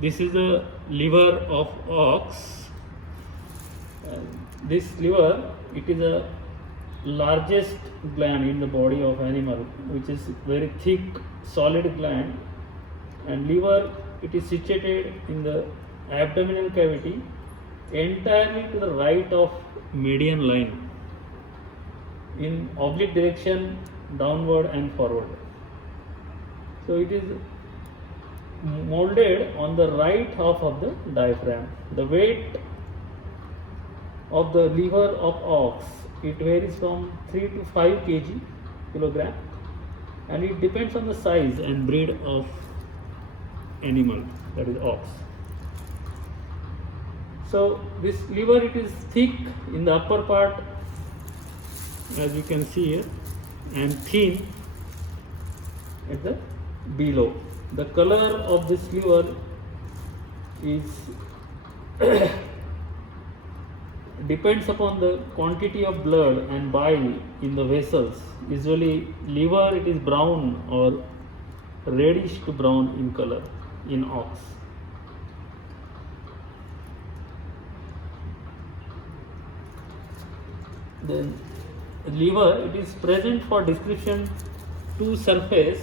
This is the liver of ox. This liver, it is the largest gland in the body of animal, which is very thick, solid gland. And liver, it is situated in the abdominal cavity, entirely to the right of median line, in oblique direction, downward and forward. So it is molded on the right half of the diaphragm. The weight of the liver of ox, it varies from 3 to 5 kilogram, and it depends on the size and breed of animal, that is ox. So this liver, it is thick in the upper part, as you can see here, and thin at the below. The color of this liver is depends upon the quantity of blood and bile in the vessels. Usually liver, it is brown or reddish to brown in color in ox. Then liver, it is present for description 2 surface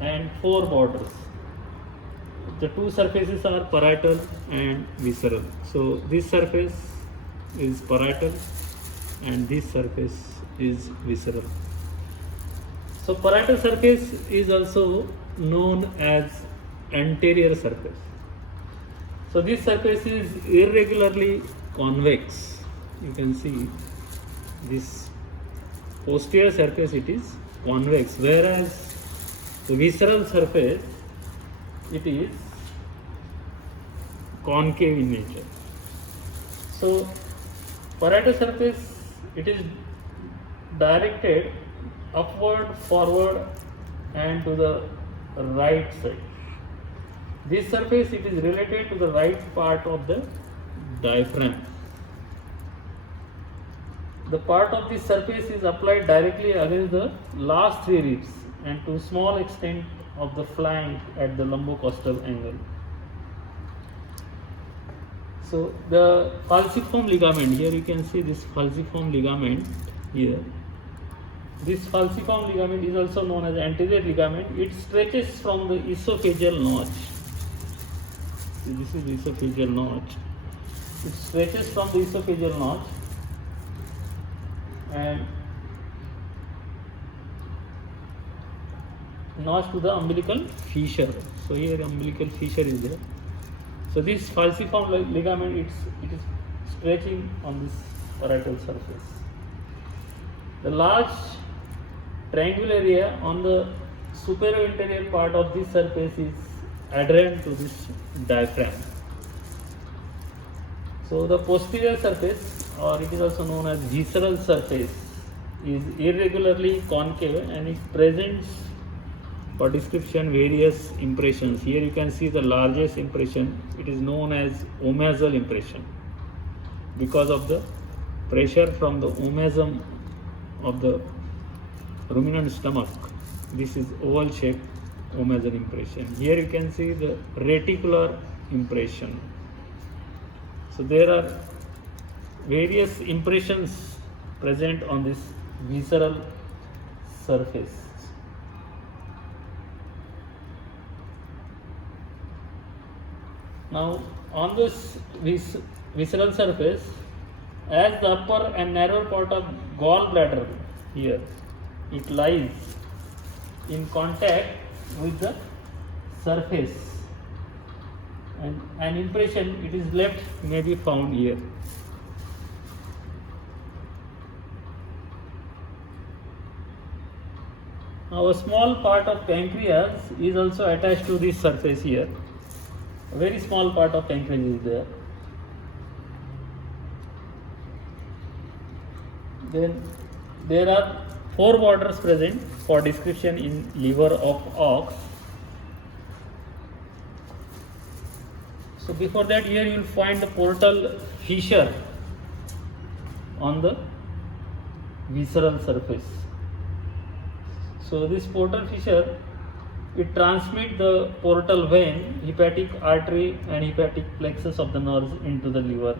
and 4 borders. The 2 surfaces are parietal and visceral. So this surface is parietal and this surface is visceral. So parietal surface is also known as anterior surface. So this surface is irregularly convex. You can see this posterior surface, it is convex, whereas the visceral surface, it is concave in nature. So parietal surface, it is directed upward, forward and to the right side. This surface, it is related to the right part of the diaphragm. The part of this surface is applied directly against the last 3 ribs and to small extent of the flank at the lumbocostal angle. So the falciform ligament, here you can see this falciform ligament here. This falciform ligament is also known as anterior ligament. It stretches from the esophageal notch. See, this is the esophageal notch. It stretches from the esophageal notch and notch to the umbilical fissure. So here umbilical fissure is there. So this falciform ligament, it is stretching on this parietal surface. The large triangular area on the superior anterior part of this surface is adherent to this diaphragm. So the posterior surface, or it is also known as visceral surface, is irregularly concave and it presents for description various impressions. Here you can see the largest impression. It is known as omasal impression because of the pressure from the omasum of the ruminant stomach. This is oval shaped omasal impression. Here you can see the reticular impression. So there are various impressions present on this visceral surface. Now on this visceral surface, as the upper and narrower part of gallbladder here, it lies in contact with the surface, and an impression, it is left, may be found here. Now a small part of pancreas is also attached to this surface here. A very small part of pancreas is there. Then there are 4 borders present for description in liver of ox. So before that, here you will find the portal fissure on the visceral surface. So this portal fissure, it transmits the portal vein, hepatic artery and hepatic plexus of the nerves into the liver.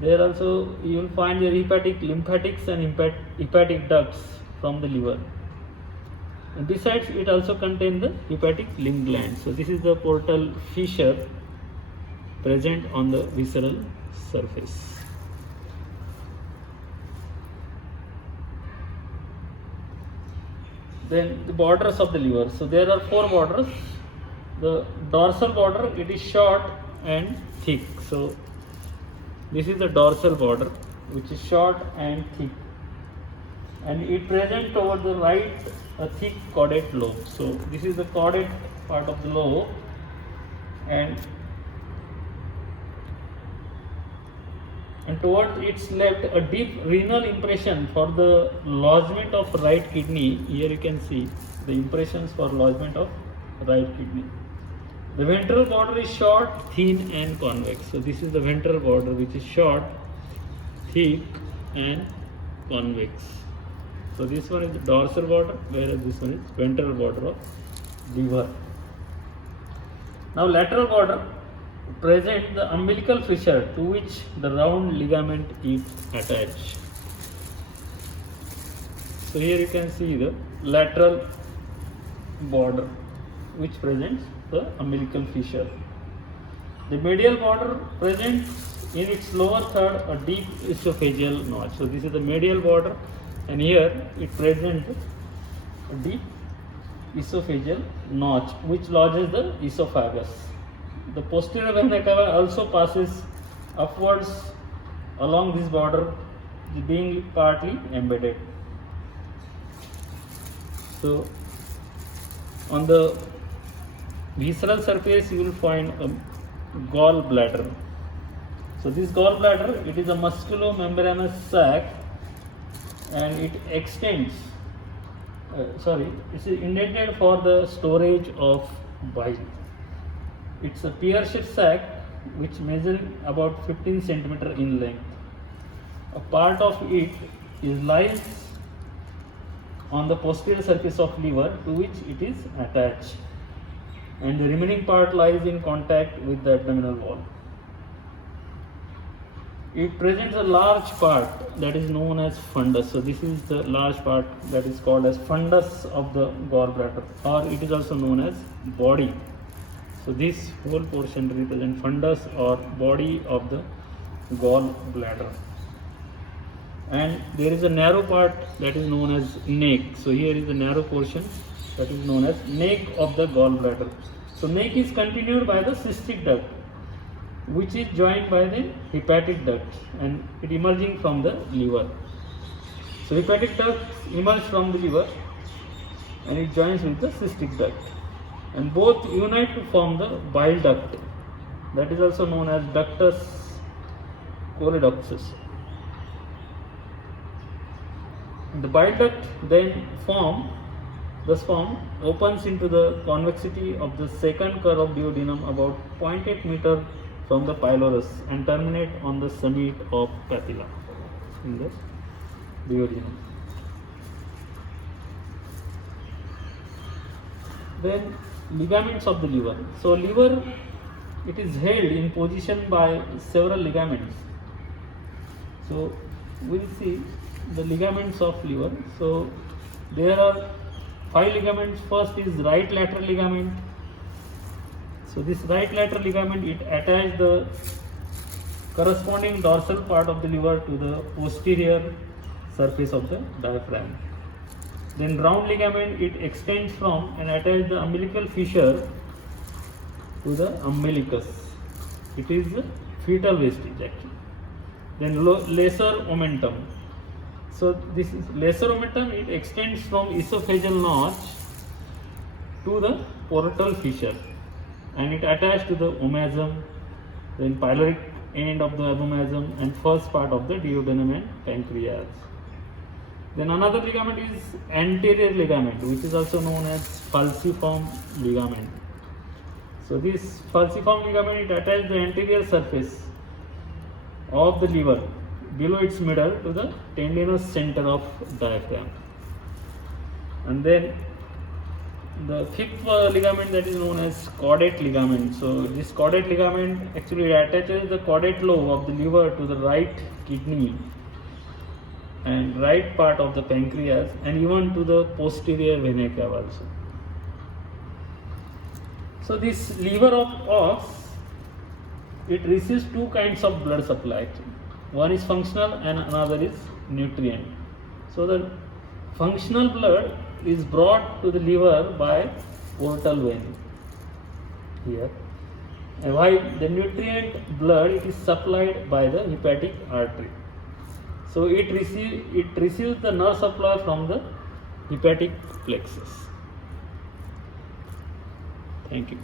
There also you will find the hepatic lymphatics and hepatic ducts from the liver. And besides, it also contains the hepatic lymph glands. So this is the portal fissure present on the visceral surface. Then the borders of the liver. So there are 4 borders. The dorsal border, it is short and thick. So this is the dorsal border, which is short and thick, and it presents over the right a thick caudate lobe. So this is the caudate part of the lobe, and towards its left a deep renal impression for the lodgement of right kidney. Here you can see the impressions for lodgement of right kidney. The ventral border is short, thin and convex. So this is the ventral border, which is short, thick and convex. So this one is the dorsal border, whereas this one is ventral border of liver. Now lateral border present the umbilical fissure to which the round ligament is attached. So here you can see the lateral border which presents the umbilical fissure. The medial border presents in its lower third a deep esophageal notch. So this is the medial border, and here it presents a deep esophageal notch which lodges the esophagus. The posterior vena cava also passes upwards along this border, being partly embedded. So on the visceral surface you will find a gallbladder. So this gallbladder, it is a musculo-membranous sac, and it extends, it's indented for the storage of bile. It's a pear-shaped sac which measures about 15 cm in length. A part of it lies on the posterior surface of liver to which it is attached, and the remaining part lies in contact with the abdominal wall. It presents a large part that is known as fundus. So this is the large part that is called as fundus of the gallbladder, or it is also known as body. So this whole portion represents fundus or body of the gallbladder. And there is a narrow part that is known as neck. So here is the narrow portion that is known as neck of the gallbladder. So neck is continued by the cystic duct, which is joined by the hepatic duct, and it emerging from the liver. So hepatic duct emerges from the liver and it joins with the cystic duct, and both unite to form the bile duct, that is also known as ductus choledochus. The bile duct then thus formed opens into the convexity of the second curve of duodenum about 0.8 meter from the pylorus and terminate on the summit of papilla in the duodenum. Then ligaments of the liver. So liver, it is held in position by several ligaments. So we will see the ligaments of liver. So there are 5 ligaments. First is right lateral ligament. So this right lateral ligament, it attaches the corresponding dorsal part of the liver to the posterior surface of the diaphragm. Then round ligament, it extends from and attaches the umbilical fissure to the umbilicus. It is the fetal vestige actually. Then lesser omentum. So this is lesser omentum, it extends from esophageal notch to the portal fissure, and it attached to the omasum, then pyloric end of the abomasum, and first part of the duodenum and pancreas. Then another ligament is anterior ligament, which is also known as falciform ligament. So this falciform ligament, it attaches the anterior surface of the liver below its middle to the tendinous center of diaphragm. And then The fifth ligament, that is known as caudate ligament. So this caudate ligament actually attaches the caudate lobe of the liver to the right kidney and right part of the pancreas and even to the posterior vena cava also. So this liver of ox, it receives two kinds of blood supply actually. One is functional and another is nutrient. So the functional blood is brought to the liver by portal vein here, and while the nutrient blood, it is supplied by the hepatic artery. So it receives the nerve supply from the hepatic plexus. Thank you.